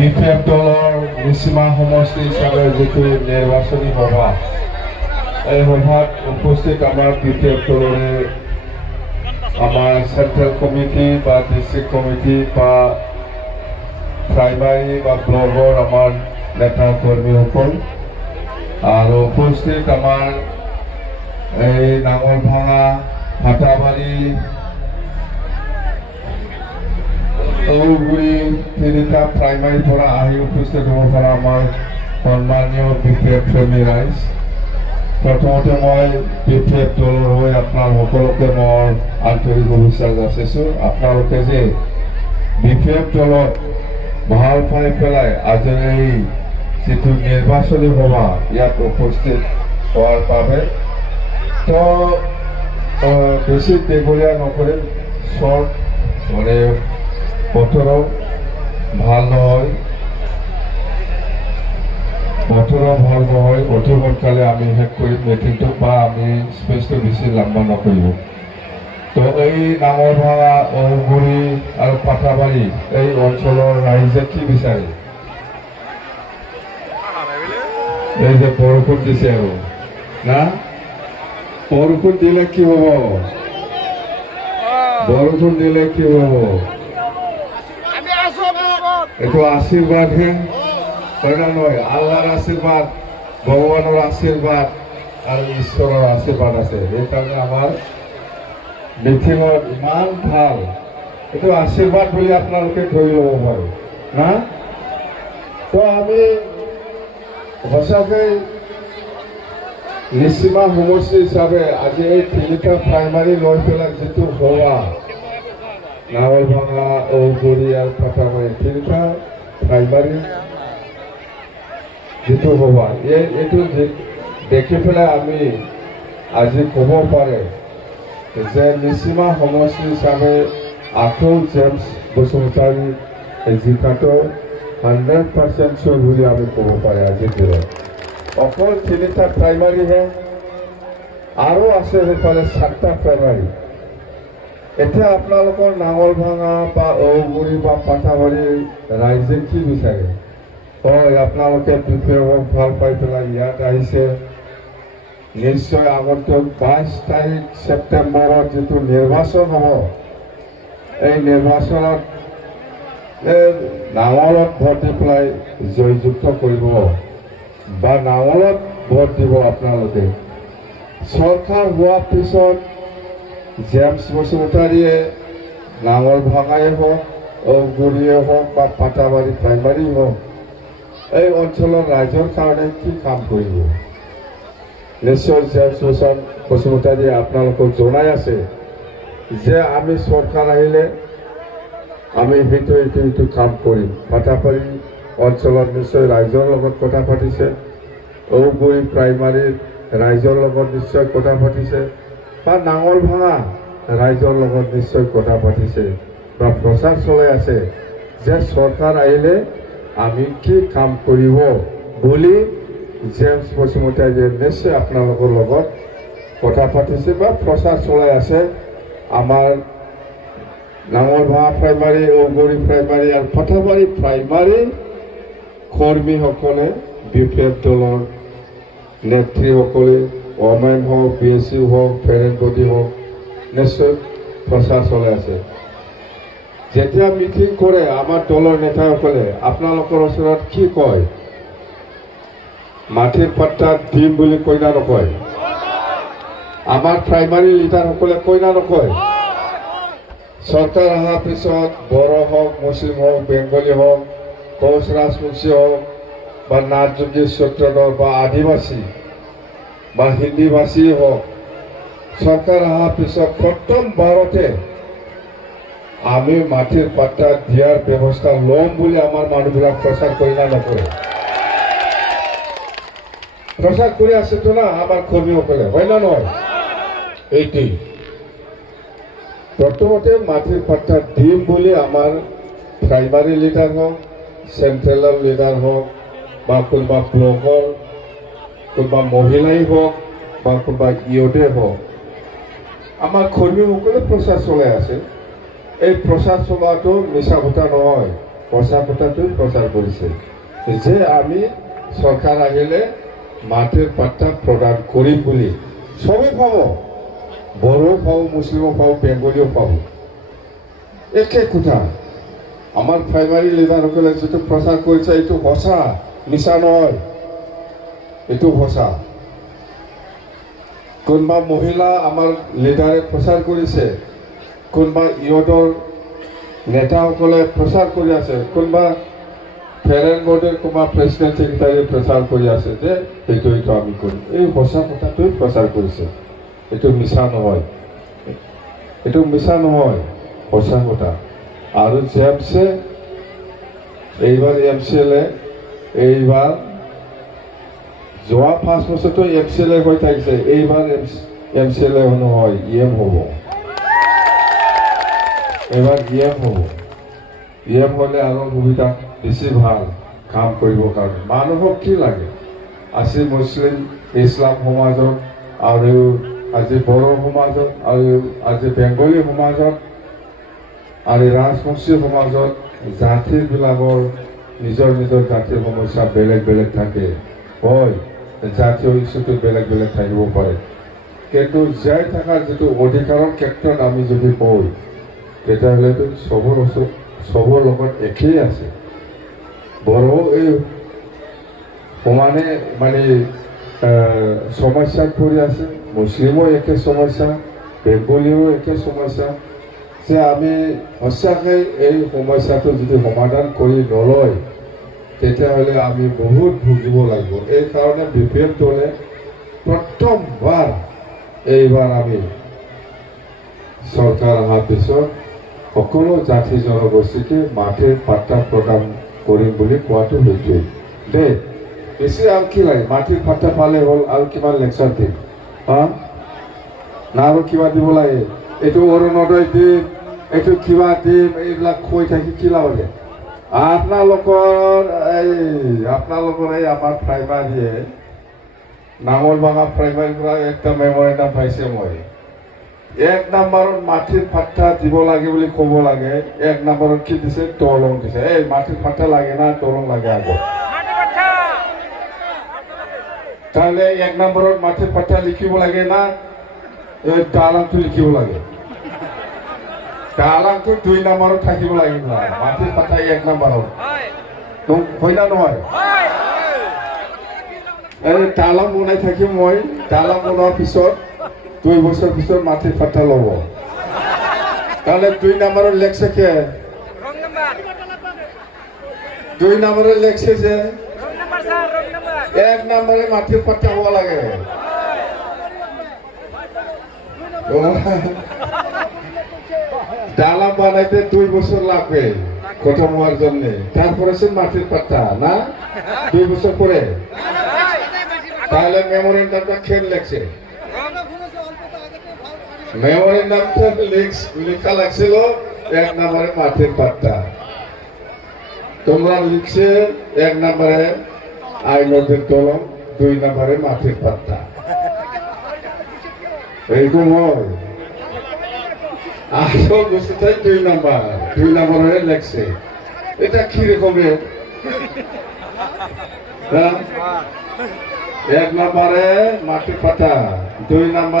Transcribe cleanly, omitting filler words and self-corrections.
BPF দলৰ নিচিমা সমষ্টি হিচাপে যিটো নিৰ্বাচনী সভা, এই সভাত উপস্থিত আমাৰ বিপিএফ দলৰে আমাৰ চেন্ট্ৰেল কমিটি বা ডিষ্ট্ৰিক্ট কমিটি বা প্ৰাইমাৰী বা ব্লকৰ আমাৰ নেতা কৰ্মীসকল আৰু উপস্থিত আমাৰ এই নাঙলভাঙা ভাটাবাৰী ঔগুৰি তিনিটা প্ৰাইমাৰীৰ পৰা আহি উপস্থিত হ'ব পৰা আমাৰ সন্মানীয় বিপিএফ প্ৰেমী ৰাইজ, প্ৰথমতে মই বিপিএফ দলৰ হৈ আপোনাৰ সকলোকে মোৰ আন্তৰিক শুভেচ্ছা যাচিছোঁ। আপোনালোকে যে বিপিএফ দলত ভাল পাই পেলাই আজি এই যিটো নিৰ্বাচনী সভা ইয়াত উপস্থিত হোৱাৰ বাবে তো বেছি দীঘলীয়া নকৰি শ্বৰ্ট মানে বতৰো ভাল নহয়, অতি সোনকালে আমি শেষ কৰিম মিটিংটো বা আমি স্পেচটো বেছি লম্বা নকৰিব। তো এই নাঙলভাঙা ঔগুৰি আৰু পাটাবাৰী এই অঞ্চলৰ ৰাইজে কি বিচাৰে? এই যে বৰষুণ দিছে আৰু না, বৰষুণ দিলে কি হ'ব? বৰষুণ দিলে কি হ'ব? এইটো আশীৰ্বাদহে হয় না নহয়? আল্লাহৰ আশীৰ্বাদ, ভগৱানৰ আশীৰ্বাদ আৰু ঈশ্বৰৰ আশীৰ্বাদ আছে। সেইকাৰণে আমাৰ মিটিঙত ইমান ভাল, এইটো আশীৰ্বাদ বুলি আপোনালোকে ধৰি ল'ব পাৰোঁ না। তো আমি সঁচাকৈ নিচিমা সমষ্টি হিচাপে আজি এই তিনিটা প্ৰাইমাৰী লৈ পেলাই যিটো সভা নাঙলভাঙা ঔগুৰি আৰু পাটাবাৰী তিনিটা প্ৰাইমাৰী যিটো সভা এইটো দেখি পেলাই আমি আজি ক'ব পাৰে যে নিচিমা সমষ্টি হিচাপে আকৌ জেমছ বসুমতাৰী জিকাটো 100% চল বুলি আমি ক'ব পাৰে আজিৰ দিনত। অকল তিনিটা প্ৰাইমাৰীহে, আৰু আছে সেইফালে 7টা প্ৰাইমাৰী। এতিয়া আপোনালোকৰ নাঙলভাঙা বা ঔগুৰি বা পাটাবাৰী ৰাইজে কি বিচাৰে? হয়, আপোনালোকে বিপিএফক ভাল পাই পেলাই ইয়াত আহিছে। নিশ্চয় আগন্তুক 22 তাৰিখ ছেপ্টেম্বৰত যিটো নিৰ্বাচন হ'ব, এই নিৰ্বাচনত নাঙলত ভোট দি পেলাই জয়যুক্ত কৰিব বা নাঙলত ভোট দিব আপোনালোকে। চৰকাৰ হোৱাৰ পিছত জেমছ বসুমতাৰীয়ে নাঙলভাঙাই হওক, ঔগুৰিয়ে হওক বা পাটাবাৰী প্ৰাইমাৰী হওক, এই অঞ্চলৰ ৰাইজৰ কাৰণে কি কাম কৰিব? নিশ্চয় জেমছ বসুমতাৰীয়ে আপোনালোকক জনাই আছে যে আমি চৰকাৰ আহিলে আমি সেইটো কাম কৰিম। পাটাবাৰী অঞ্চলত নিশ্চয় ৰাইজৰ লগত কথা পাতিছে, ঔগুৰি প্ৰাইমাৰীৰ ৰাইজৰ লগত নিশ্চয় কথা পাতিছে, বা নাঙলভাঙা ৰাইজৰ লগত নিশ্চয় কথা পাতিছে বা প্ৰচাৰ চলাই আছে যে চৰকাৰ আহিলে আমি কি কাম কৰিব বুলি জেমছ বসুমতাৰীয়ে নিশ্চয় আপোনালোকৰ লগত কথা পাতিছে বা প্ৰচাৰ চলাই আছে। আমাৰ নাঙলভাঙা প্ৰাইমাৰী, ঔগুৰি প্ৰাইমাৰী আৰু পাটাবাৰী প্ৰাইমাৰী কৰ্মীসকলে বিপিএফ দলৰ নেত্ৰীসকলে ওমেন হওক, BSC হওক, ফেৰেন বডি হওক নিশ্চয় প্ৰচাৰ চলাই আছে। যেতিয়া মিটিং কৰে আমাৰ দলৰ নেতাসকলে আপোনালোকৰ ওচৰত কি কয়? মাটিৰ পাট্টা দিম বুলি কয় না নকয়? আমাৰ প্ৰাইমাৰী লিডাৰসকলে কয় না নকয়? চৰকাৰ অহাৰ পিছত বড়ো হওক, মুছলিম হওক, বেংগলী হওক, কোচ ৰাজবংশী হওক বা নাথযোগী সত্ৰধৰ বা আদিবাসী বা হিন্দীভাষী হওক, চৰকাৰ অহাৰ পিছত প্ৰথমবাৰতে আমি মাটিৰ পাট্টা দিয়াৰ ব্যৱস্থা ল'ম বুলি আমাৰ মানুহবিলাক প্ৰচাৰ কৰি না নকৰে? প্ৰচাৰ কৰি আছেতো না আমাৰ কৰ্মীসকলে, হয় না নহয়? এইটোৱেই প্ৰথমতে মাটিৰ পাট্টা দিম বুলি আমাৰ প্ৰাইমাৰী লিডাৰ হওক, চেণ্ট্ৰেলৰ লিডাৰ হওক বা কোনোবা ব্লকৰ কোনোবা মহিলাই হওক বা কোনোবা ইয়দে হওক, আমাৰ কৰ্মীসকলে প্ৰচাৰ চলাই আছে। এই প্ৰচাৰ চলোৱাটো মিছা কথা নহয়। সঁচা কথাটো প্ৰচাৰ কৰিছে যে আমি চৰকাৰ আহিলে মাটিৰ পাট্টা প্ৰদান কৰিম বুলি চবেই পাব, বড়ো পাব, মুছলিমো পাব, বেংগলীও পাব, একে কথা। আমাৰ প্ৰাইমাৰী লিডাৰসকলে যিটো প্ৰচাৰ কৰিছে এইটো সঁচা, মিছা নহয়, এইটো সঁচা। কোনোবা মহিলা আমাৰ লিডাৰে প্ৰচাৰ কৰিছে, কোনোবা ইহঁতৰ নেতাসকলে প্ৰচাৰ কৰি আছে, কোনোবা ফেৰেন বৰ্ডৰ কোনোবা প্ৰেচিডেণ্ট ছেক্ৰেটাৰী প্ৰচাৰ কৰি আছে যে এইটো আমি কৰিম। এই সঁচা কথাটোৱে প্ৰচাৰ কৰিছে, এইটো মিছা নহয়, এইটো মিছা নহয়, সঁচা কথা। আৰু জেমছে এইবাৰ MCL এইবাৰ যোৱা 5 বছৰতো MCL হৈ থাকিছে, এইবাৰ MCL নহয়, EM হ'ব, এইবাৰ EM হ'ব। EM হ'লে আৰু সুবিধা বেছি ভাল কাম কৰিবৰ কাৰণে। মানুহক কি লাগে, আজি মুছলিম ইছলাম সমাজত আৰু আজি বড়ো সমাজত আৰু আজি বেংগলী সমাজত আৰু ৰাজবংশী সমাজত জাতিবিলাকৰ নিজৰ নিজৰ জাতিৰ সমস্যা বেলেগ বেলেগ থাকে, হয়, জাতীয় ইছ্যুটো বেলেগ বেলেগ থাকিব পাৰে, কিন্তু জীয়াই থকাৰ যিটো অধিকাৰৰ ক্ষেত্ৰত আমি যদি কওঁ তেতিয়াহ'লেতো চবৰ লগত একেই আছে। বড়ো এই সমানে মানে সমস্যাত পৰি আছে, মুছলিমো একে সমস্যা, বেংগলীও একে সমস্যা। যে আমি সঁচাকৈ এই সমস্যাটো যদি সমাধান কৰি নলয় তেতিয়াহ'লে আমি বহুত ভুগিব লাগিব। এইকাৰণে BPM দলে প্ৰথমবাৰ এইবাৰ আমি চৰকাৰ অহাৰ পিছত সকলো জাতি জনগোষ্ঠীকে মাটিৰ পাট্টা প্ৰদান কৰিম বুলি কোৱাটো সেইটোৱেই দেই। বেছি আৰু কি লাগে, মাটিৰ পাট্টা পালে হ'ল, আৰু কিমান লেকচাৰ দিম, না আৰু কিবা দিব লাগে, এইটো অৰুণোদয় দিম, এইটো কিবা দিম, এইবিলাক কৈ থাকি কি লাভ আছে। আপোনালোকৰ এই আমাৰ প্ৰাইমাৰীয়ে নাঙলভাঙা প্ৰাইমাৰীৰ পৰা একটা মেমৰেণ্ডাম পাইছে। মই 1 নম্বৰত মাটিৰ পাট্টা দিব লাগে বুলি ক'ব লাগে, 1 নম্বৰত কি দিছে, দলং দিছে। এই মাটিৰ পাট্টা লাগে না দলং লাগে আগত? তাহলে 1 নম্বৰত মাটিৰ পাট্টা লিখিব লাগে না এই দালাংটো লিখিব লাগে? দালাংটো 2 নম্বৰত থাকিব লাগিব না, মাটিৰ পাট্টা 1 নম্বৰত হয় না নহয়? এই দালাং বনাই থাকিম মই, দালাং বনোৱাৰ পিছত 2 বছৰ পিছত মাটিৰ পাট্টা ল'ব। তাহলে 2 নম্বৰৰ লেখছে কে? 2 নম্বৰৰ লেখছে যে 1 নম্বরে মাটির পাট্টা হওয়া লাগে। দালাং বানাইতে 2 বছর লাগবে খতম হওয়ার জন্য, তারপরে সে মাটির পাট্টা না 2 বছর পরে। তাহলে মেমোরেন্ডামটা খেল লেখছে, মেমোরেন্ডামটা লেখা লাগছিল 1 নম্বরে মাটির পাট্টা, তোমরা লিখছে 1 নম্বরে আইনদের দলং, 2 নম্বরে মাটির পাট্টা, এরকম হয়। আসল বস্তুটাই 2 নম্বরে লেখছে। এটা কি রকমের? 1 নম্বরে মাটির পাট্টা, 2 নম্বর